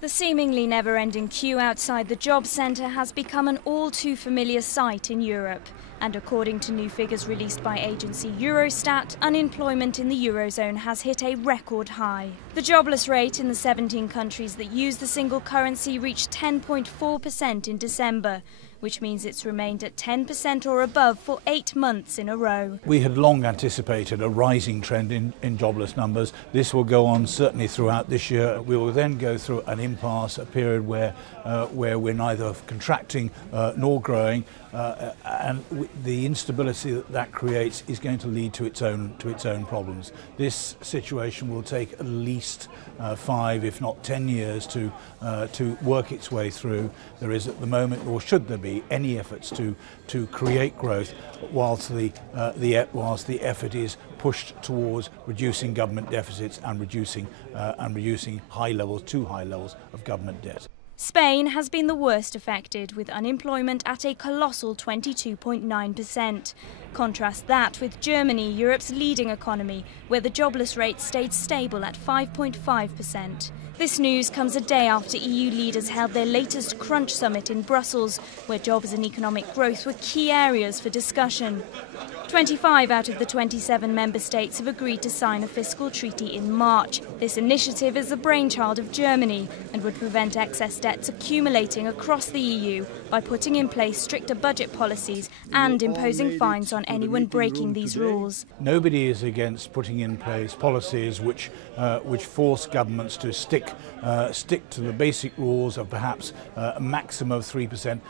The seemingly never-ending queue outside the job centre has become an all-too-familiar sight in Europe. And according to new figures released by agency Eurostat, unemployment in the Eurozone has hit a record high. The jobless rate in the 17 countries that use the single currency reached 10.4% in December, which means it's remained at 10% or above for 8 months in a row. We had long anticipated a rising trend in jobless numbers. This will go on certainly throughout this year. We will then go through an impasse, a period where we're neither contracting nor growing, and the instability that creates is going to lead to its own problems. This situation will take at least 5, if not 10 years to work its way through. There is at the moment, or should there be, any efforts to create growth whilst the effort is pushed towards reducing government deficits and reducing too high levels of government debt. Spain has been the worst affected, with unemployment at a colossal 22.9%. Contrast that with Germany, Europe's leading economy, where the jobless rate stayed stable at 5.5%. This news comes a day after EU leaders held their latest crunch summit in Brussels, where jobs and economic growth were key areas for discussion. 25 out of the 27 member states have agreed to sign a fiscal treaty in March. This initiative is the brainchild of Germany and would prevent excess debts accumulating across the EU by putting in place stricter budget policies and imposing fines on anyone breaking these rules. Nobody is against putting in place policies which force governments to stick to the basic rules of perhaps a maximum of 3%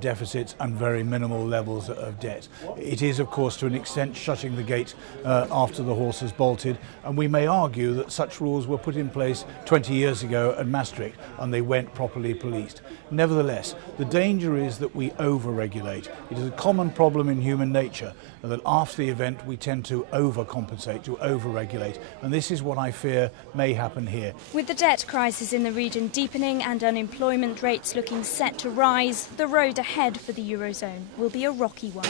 deficits and very minimal levels of debt. It is, of course, to an extent shutting the gate after the horse has bolted, and we may argue that such rules were put in place 20 years ago at Maastricht and they weren't properly policed. Nevertheless, the danger is that we over-regulate. It is a common problem in human nature that after the event we tend to overcompensate, to over-regulate, and this is what I fear may happen here. With the debt crisis in the region deepening and unemployment rates looking set to rise, the road ahead for the Eurozone will be a rocky one.